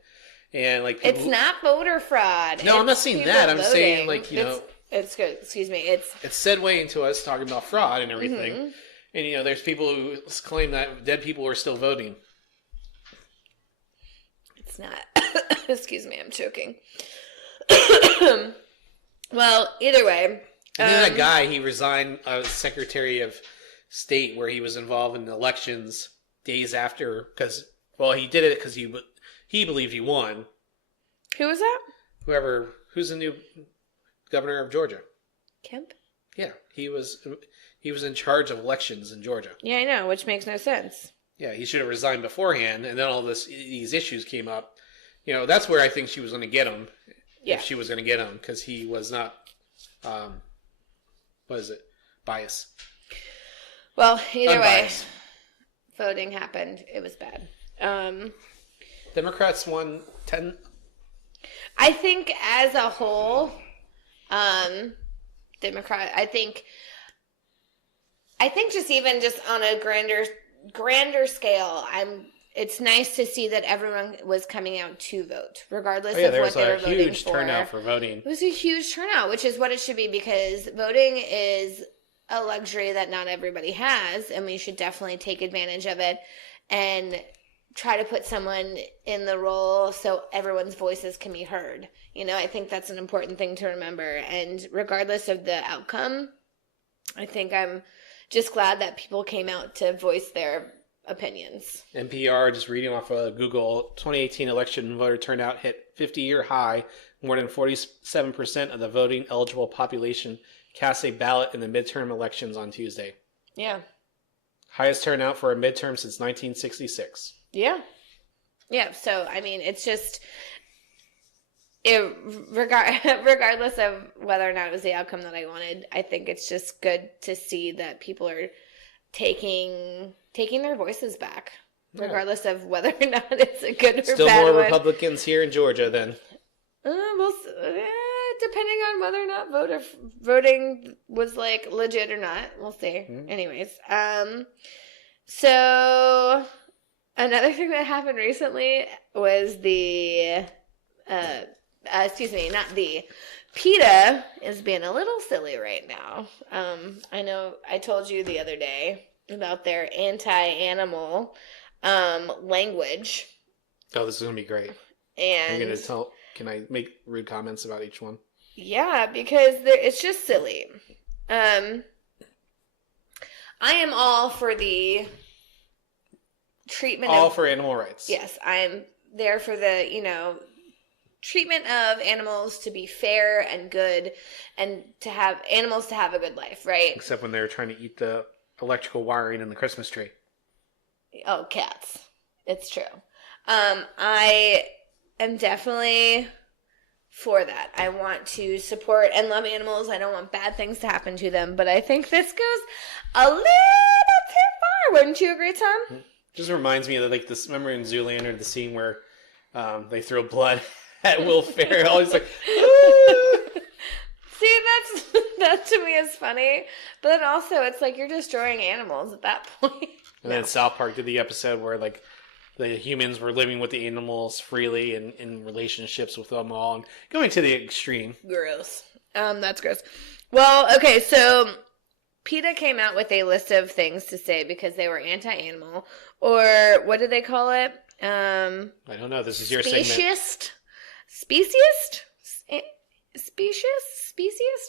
and people... It's not voter fraud. No, I'm not saying that. I'm saying it's good. Excuse me. It's segueing into us talking about fraud and everything, and there's people who claim that dead people are still voting. It's not. Excuse me, I'm choking. Well, either way. And then that guy, he resigned as Secretary of State where he was involved in elections days after, he did it because he believed he won. Who was that? Who's the new governor of Georgia? Kemp? Yeah, he was in charge of elections in Georgia. Yeah, I know, which makes no sense. Yeah, he should have resigned beforehand, and then all these issues came up. That's where I think she was going to get him, if she was going to get him, because he was not... bias. Well, either way, voting happened. It was bad. Democrats won 10. I think as a whole, I think just even just on a grander scale, it's nice to see that everyone was coming out to vote, regardless of what they were voting for. There was a huge turnout for voting. It was a huge turnout, which is what it should be, because voting is a luxury that not everybody has, and we should definitely take advantage of it and try to put someone in the role so everyone's voices can be heard. I think that's an important thing to remember. And regardless of the outcome, I think I'm just glad that people came out to voice their opinions. NPR, just reading off of Google, 2018 election voter turnout hit 50-year high. More than 47% of the voting eligible population cast a ballot in the midterm elections on Tuesday. Yeah. Highest turnout for a midterm since 1966. Yeah. Yeah, so, I mean, it's just... regardless of whether or not it was the outcome that I wanted, I think it's just good to see that people are taking their voices back, regardless of whether or not it's a good or Still bad more one. Republicans here in Georgia then. Depending on whether or not voting was like legit or not, we'll see. Mm-hmm. Anyways, so another thing that happened recently was PETA is being a little silly right now. I know I told you the other day about their anti-animal language. Oh, this is going to be great. And I'm going to can I make rude comments about each one? Yeah, because it's just silly. I am all for the treatment all for animal rights. Yes, I'm there for the, treatment of animals to be fair and good and to have animals to have a good life, right? Except when they're trying to eat the electrical wiring in the Christmas tree. Oh, cats. It's true. I am definitely for that. I want to support and love animals. I don't want bad things to happen to them, but I think this goes a little too far. Wouldn't you agree, Tom? Just reminds me of this. Remember in Zoolander, the scene where they throw blood at Will Ferrell. He's like, see, that to me is funny, but then also it's like you're destroying animals at that point. And then South Park did the episode where the humans were living with the animals freely and in relationships with them all and going to the extreme. Gross. That's gross. Well, okay, so PETA came out with a list of things to say because they were anti-animal, or what did they call it? I don't know. This is your segment. Speciesist?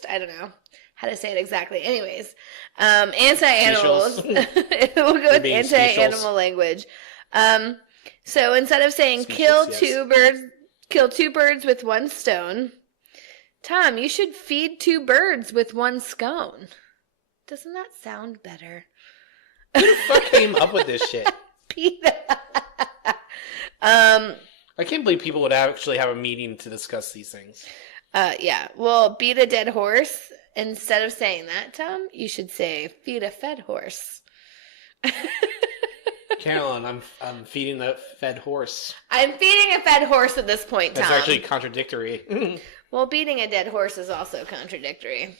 I don't know how to say it exactly. Anyways, anti-animals. We'll go with anti-animal language. So instead of saying kill two birds with one stone, Tom, you should feed two birds with one scone. Doesn't that sound better? Who the fuck came up with this shit? PETA. I can't believe people would actually have a meeting to discuss these things. Yeah. Well, beat a dead horse. Instead of saying that, Tom, you should say feed a fed horse. Carolyn, I'm feeding the fed horse. I'm feeding a fed horse at this point, Tom. That's actually contradictory. Well, beating a dead horse is also contradictory,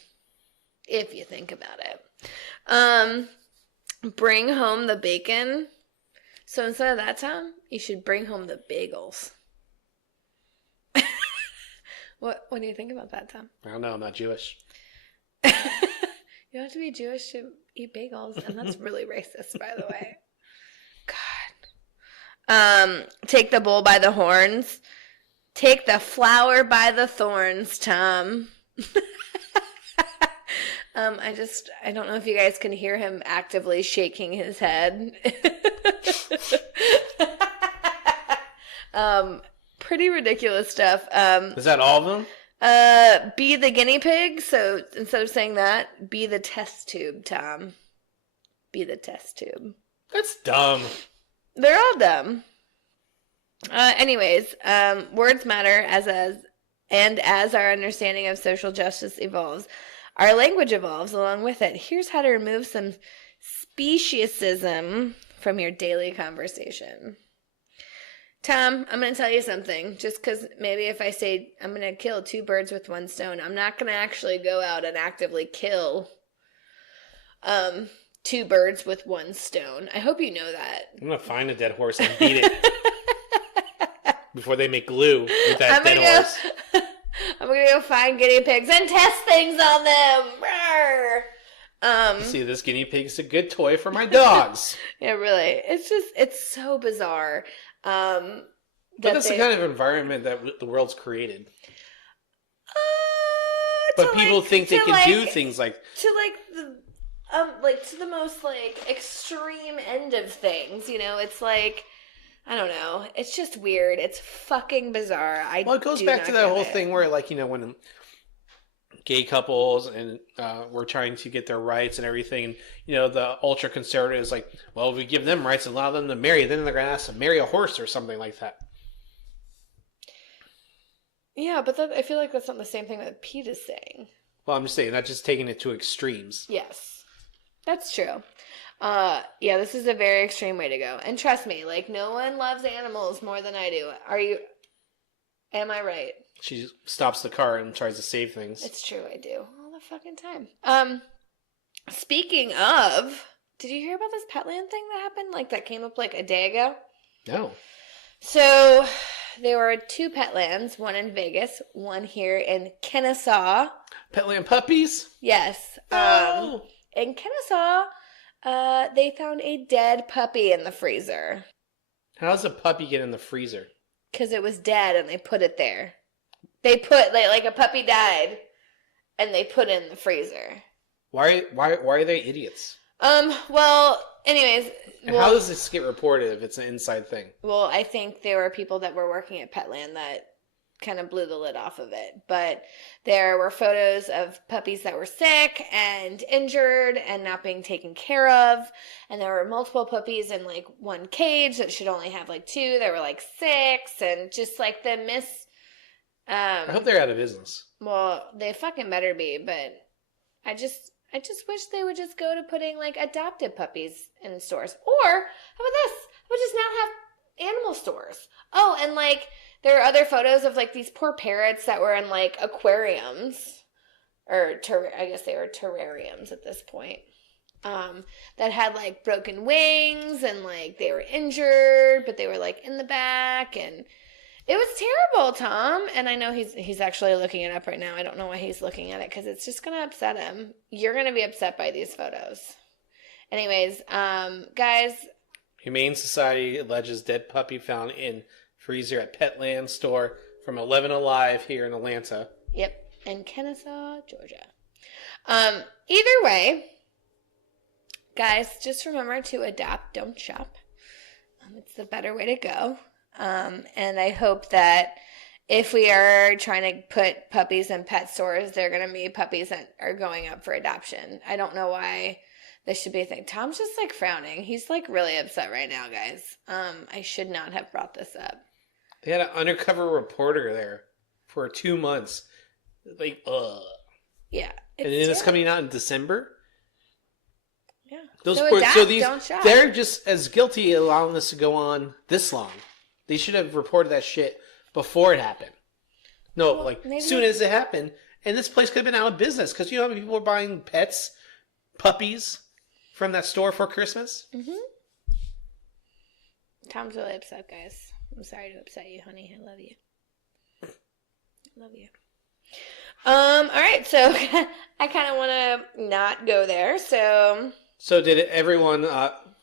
if you think about it. Bring home the bacon. So instead of that, Tom, you should bring home the bagels. What do you think about that, Tom? I don't know. I'm not Jewish. You don't have to be Jewish to eat bagels, and that's really racist, by the way. God. Take the bull by the horns. Take the flower by the thorns, Tom. I don't know if you guys can hear him actively shaking his head. Pretty ridiculous stuff. Is that all of them? Be the guinea pig. So instead of saying that, be the test tube, Tom. Be the test tube. That's dumb. They're all dumb. Anyways, words matter as our understanding of social justice evolves, our language evolves along with it. Here's how to remove some speciesism from your daily conversation. Tom, I'm going to tell you something. Just because maybe if I say I'm going to kill two birds with one stone, I'm not going to actually go out and actively kill two birds with one stone. I hope you know that. I'm going to find a dead horse and beat it before they make glue with that dead horse. I'm going to go find guinea pigs and test things on them. See, this guinea pig is a good toy for my dogs. Yeah, really. It's so bizarre. But that's the kind of environment that the world's created. But people think they can do things like to the most extreme end of things. It's like, I don't know. It's just weird. It's fucking bizarre. Well, it goes back to that whole thing where when gay couples and were trying to get their rights and everything. The ultra conservative is like, well, if we give them rights and allow them to marry, then they're going to ask to marry a horse or something like that. Yeah, but I feel like that's not the same thing that Pete is saying. Well, I'm just saying, not just taking it to extremes. Yes, that's true. Yeah, this is a very extreme way to go. And trust me, no one loves animals more than I do. Am I right? She stops the car and tries to save things. It's true, I do. All the fucking time. Speaking of, did you hear about this Petland thing that happened? Like, that came up like a day ago? No. So, there were 2 Petlands, one in Vegas, one here in Kennesaw. Petland puppies? Yes. Oh. In Kennesaw, they found a dead puppy in the freezer. How does a puppy get in the freezer? Because it was dead and they put it there. They put, like a puppy died, and they put it in the freezer. Why are they idiots? Well, anyways. And how does this get reported if it's an inside thing? Well, I think there were people that were working at Petland that kind of blew the lid off of it. But there were photos of puppies that were sick and injured and not being taken care of. And there were multiple puppies in like one cage that should only have like 2. There were like 6, and just like the I hope they're out of business. Well, they fucking better be, but I just wish they would just go to putting like adopted puppies in stores. Or how about this? How about just not have animal stores? Oh, and like there are other photos of like these poor parrots that were in like aquariums, or I guess they were terrariums at this point. That had like broken wings and like they were injured, but they were like in the back, and it was terrible, Tom. And I know he's actually looking it up right now. I don't know why he's looking at it, because it's just going to upset him. You're going to be upset by these photos. Anyways, guys. Humane Society alleges dead puppy found in freezer at Petland store from 11 Alive here in Atlanta. Yep, in Kennesaw, Georgia. Either way, guys, just remember to adopt, don't shop. It's the better way to go. And I hope that if we are trying to put puppies in pet stores, they're going to be puppies that are going up for adoption. I don't know why this should be a thing. Tom's just like frowning. He's like really upset right now, guys. I should not have brought this up. They had an undercover reporter there for 2 months. Like, ugh. Yeah. And then it's coming out in December? Yeah. So they're just as guilty allowing this to go on this long. They should have reported that shit before it happened. No, well, like, soon as it happened. And this place could have been out of business. Because you know how many people are buying pets, puppies, from that store for Christmas? Mm-hmm. Tom's really upset, guys. I'm sorry to upset you, honey. I love you. I love you. All right, so I kind of want to not go there, so... So did everyone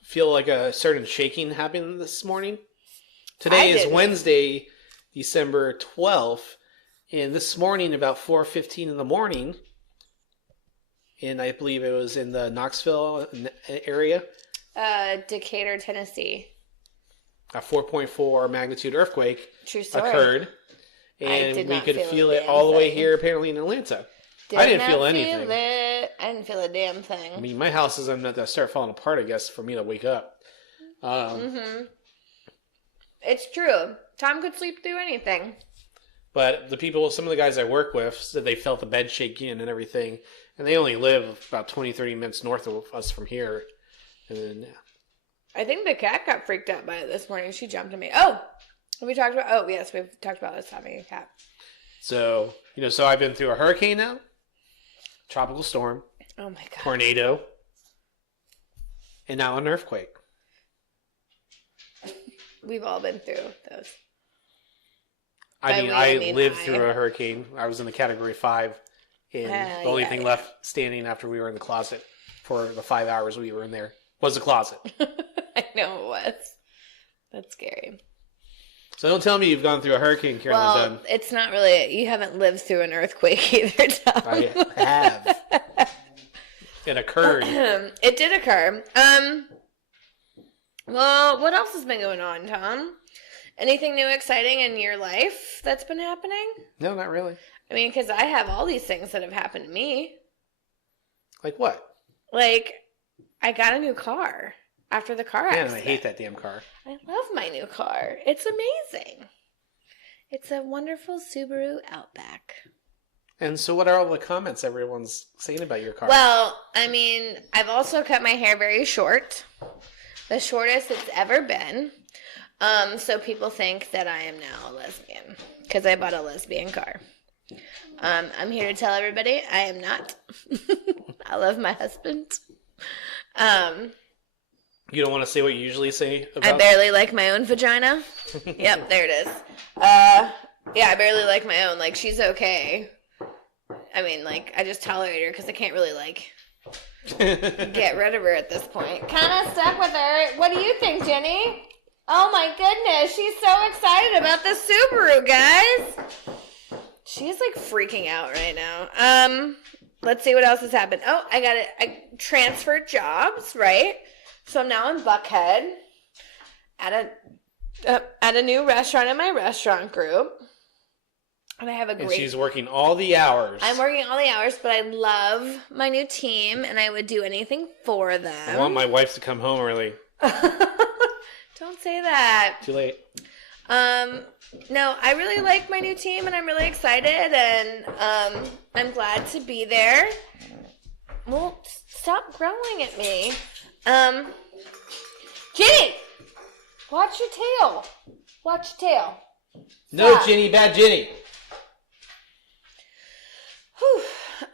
feel like a certain shaking happened this morning? Today is Wednesday, December 12th, and this morning about 4:15 in the morning, and I believe it was in the Knoxville area. Decatur, Tennessee. A 4.4 magnitude earthquake occurred, and we could feel it all the way here apparently in Atlanta. I didn't feel anything. I didn't feel a damn thing. I mean, my house is going to start falling apart, I guess, for me to wake up. It's true. Tom could sleep through anything. But some of the guys I work with said they felt the bed shaking and everything. And they only live about 20, 30 minutes north of us from here. And then, yeah. I think the cat got freaked out by it this morning. She jumped at me. Oh, have we talked about... Oh, yes, we've talked about us having a cat. So, so I've been through a hurricane now. Tropical storm. Oh, my God. Tornado. And now an earthquake. We've all been through those. I lived through a hurricane. I was in the category 5. And the only thing left standing after we were in the closet for the 5 hours we were in there was the closet. I know it was. That's scary. So don't tell me you've gone through a hurricane, Carolyn. Well, it's not really... You haven't lived through an earthquake either, Tom. I have. It occurred. It did occur. Well, what else has been going on, Tom? Anything new exciting in your life that's been happening? No, not really. I mean, because I have all these things that have happened to me. Like what? Like, I got a new car after the car accident. Man, I hate that damn car. I love my new car. It's amazing. It's a wonderful Subaru Outback. And so what are all the comments everyone's saying about your car? Well, I mean, I've also cut my hair very short. The shortest it's ever been. So people think that I am now a lesbian because I bought a lesbian car. I'm here to tell everybody I am not. I love my husband. You don't want to say what you usually say about... I barely like my own vagina. Yep, there it is. Yeah, I barely like my own. Like, she's okay. I mean, like, I just tolerate her because I can't really, like, get rid of her at this point. Kind of stuck with her. What do you think, Jenny? Oh, my goodness. She's so excited about the Subaru, guys. She's, like, freaking out right now. Let's see what else has happened. Oh, I transferred jobs, right? So now I'm Buckhead at a new restaurant in my restaurant group. And I have a great... And she's working all the hours. I'm working all the hours, but I love my new team, and I would do anything for them. I want my wife to come home early. Don't say that. Too late. No, I really like my new team, and I'm really excited, and I'm glad to be there. Well, stop growling at me. Jenny! Watch your tail. Watch your tail. No, Stop. Jenny, bad Jenny. Whew.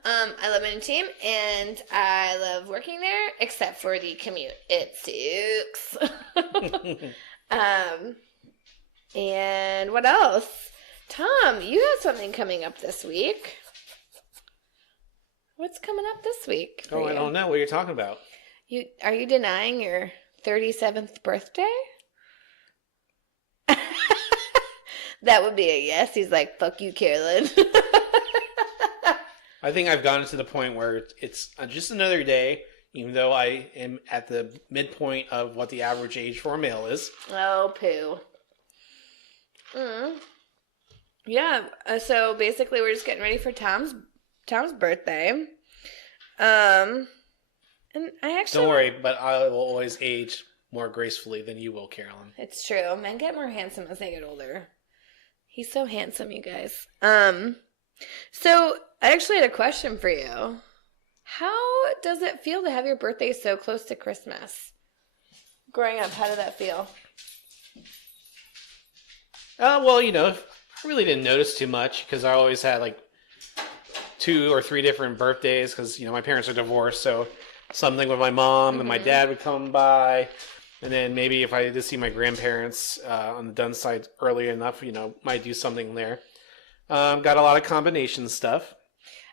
I love my new team, and I love working there, except for the commute. It sucks. And what else? Tom, you have something coming up this week. What's coming up this week? Oh, I don't know what you're talking about. Are you denying your 37th birthday? That would be a yes. He's like, fuck you, Carolyn. I think I've gotten to the point where it's just another day, even though I am at the midpoint of what the average age for a male is. Oh, poo. Yeah, so basically we're just getting ready for Tom's birthday. And I actually... Don't worry, but I will always age more gracefully than you will, Carolyn. It's true. Men get more handsome as they get older. He's so handsome, you guys. So I actually had a question for you. How does it feel to have your birthday so close to Christmas? Growing up, how did that feel? Well, I really didn't notice too much because I always had like 2 or 3 different birthdays because, my parents are divorced. So something with my mom and my dad would come by. And then maybe if I did see my grandparents on the Dunn side early enough, might do something there. Got a lot of combination stuff.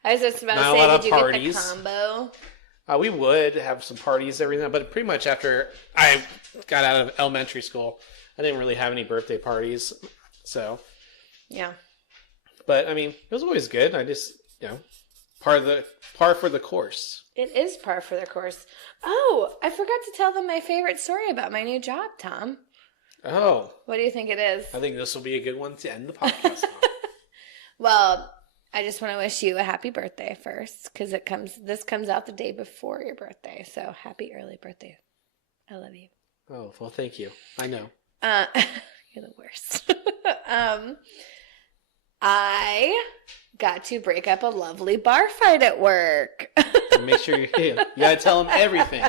I was just about to Not a say, lot of did you parties. get the combo? We would have some parties every now, but pretty much after I got out of elementary school, I didn't really have any birthday parties. So, yeah. But I mean, it was always good. I just, par for the course. It is par for the course. Oh, I forgot to tell them my favorite story about my new job, Tom. Oh. What do you think it is? I think this will be a good one to end the podcast on. Well, I just want to wish you a happy birthday first, because this comes out the day before your birthday. So happy early birthday. I love you. Oh, well, thank you. I know. You're the worst. I got to break up a lovely bar fight at work. Make sure you gotta tell them everything.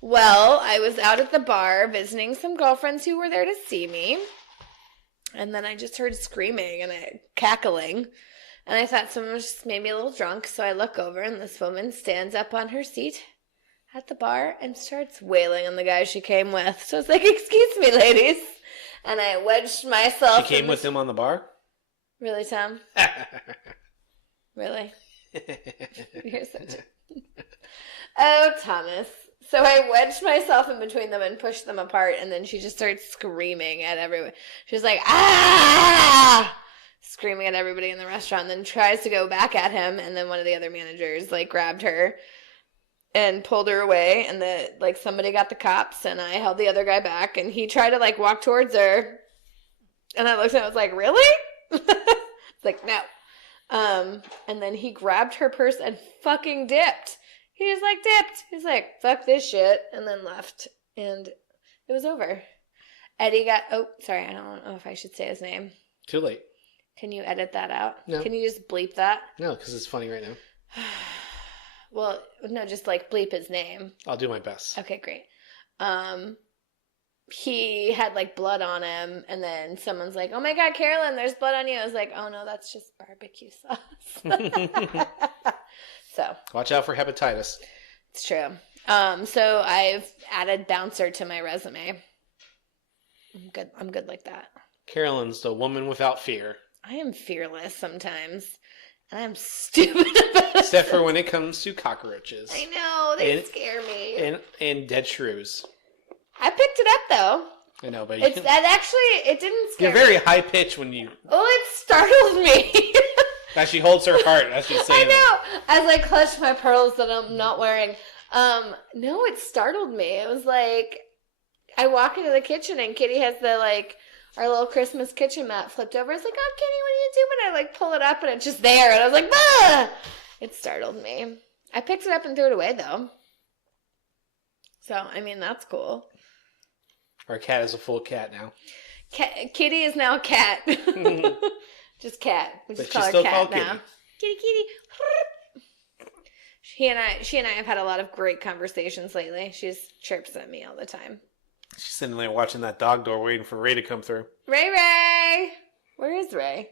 Well, I was out at the bar visiting some girlfriends who were there to see me. And then I just heard screaming and cackling. And I thought someone was just maybe a little drunk. So I look over and this woman stands up on her seat at the bar and starts wailing on the guy she came with. So I was like, excuse me, ladies. And I wedged myself. She came with him on the bar? Really, Tom? Really? You're such a... Oh, Thomas. So I wedged myself in between them and pushed them apart, and then she just started screaming at everyone. She was like, ah! Screaming at everybody in the restaurant, and then tries to go back at him, and then one of the other managers, grabbed her and pulled her away, and somebody got the cops, and I held the other guy back, and he tried to, walk towards her, and I looked at him, I was like, really? It's like, no. And then he grabbed her purse and fucking dipped. He just dipped. He's like, fuck this shit. And then left. And it was over. Eddie got, oh, sorry. I don't know if I should say his name. Too late. Can you edit that out? No. Can you just bleep that? No, because it's funny right now. Well, no, just bleep his name. I'll do my best. Okay, great. he had like blood on him, and then someone's like, "Oh my God, Carolyn, there's blood on you." I was like, "Oh no, that's just barbecue sauce." So watch out for hepatitis. it's true. So I've added bouncer to my resume. I'm good like that. Carolyn's the woman without fear. I am fearless sometimes, and I'm stupid about it. Except for when it comes to cockroaches. I know, they scare me. And dead shrews. I picked it up though. I know, but It didn't scare you're very high pitched when you. Oh, it startled me. As she holds her heart as she's saying. I know. As I clutch my pearls that I'm not wearing. No, it startled me. It was like I walk into the kitchen and Kitty has our little Christmas kitchen mat flipped over. It's like, "Oh, Kitty, what are you doing?" I like pull it up and it's just there, and I was like, "Ah!" It startled me. I picked it up and threw it away though. So I mean, that's cool. Our cat is a full cat now. Kitty is now cat. Just cat. We just call her cat now. Kitty. Kitty. She and I have had a lot of great conversations lately. She just chirps at me all the time. She's sitting there watching that dog door, waiting for Ray to come through. Ray, where is Ray?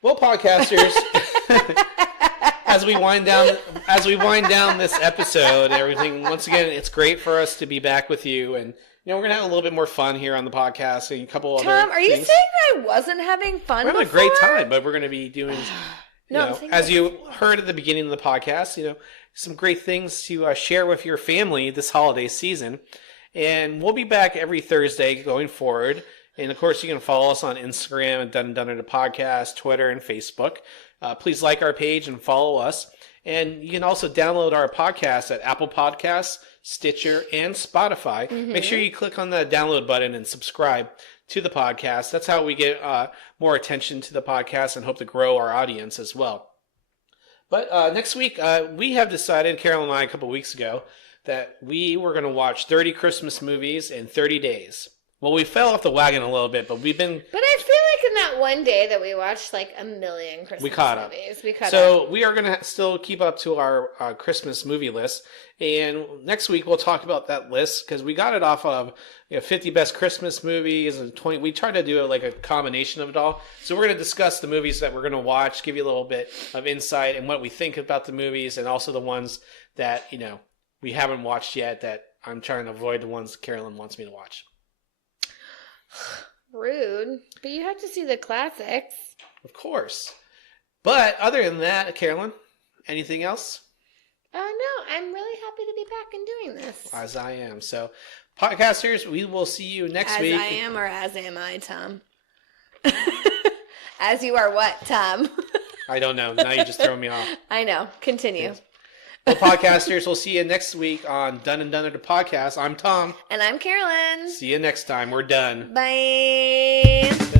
Well, podcasters, as we wind down this episode, and everything. Once again, it's great for us to be back with you, and we're gonna have a little bit more fun here on the podcast and a couple Tom, other. Tom, are you saying I wasn't having fun? We're having a great time, but we're gonna be doing. As you heard at the beginning of the podcast, some great things to share with your family this holiday season. And we'll be back every Thursday going forward. And of course, you can follow us on Instagram at Done and Done It Podcast, Twitter, and Facebook. Please like our page and follow us. And you can also download our podcast at Apple Podcasts, Stitcher, and Spotify. Mm-hmm. Make sure you click on the download button and subscribe to the podcast. That's how we get more attention to the podcast and hope to grow our audience as well. But next week, we have decided, Carol and I, a couple weeks ago, that we were going to watch 30 Christmas movies in 30 days. Well, we fell off the wagon a little bit, but we've been... But I feel like in that one day that we watched like a million Christmas movies. We caught up. So we are going to still keep up to our Christmas movie list. And next week we'll talk about that list because we got it off of 50 best Christmas movies and 20. We tried to do like a combination of it all. So we're going to discuss the movies that we're going to watch, give you a little bit of insight and what we think about the movies, and also the ones that we haven't watched yet that I'm trying to avoid, the ones Carolyn wants me to watch. Rude. But you have to see the classics. Of course. But other than that, Carolyn, anything else? No, I'm really happy to be back and doing this. As I am. So, podcasters, we will see you next week. As I am, or as am I, Tom? As you are what, Tom? I don't know. Now you just throw me off. I know. Continue. Yes. Well, podcasters, we'll see you next week on Done and Done It Podcast. I'm Tom. And I'm Carolyn. See you next time. We're done. Bye.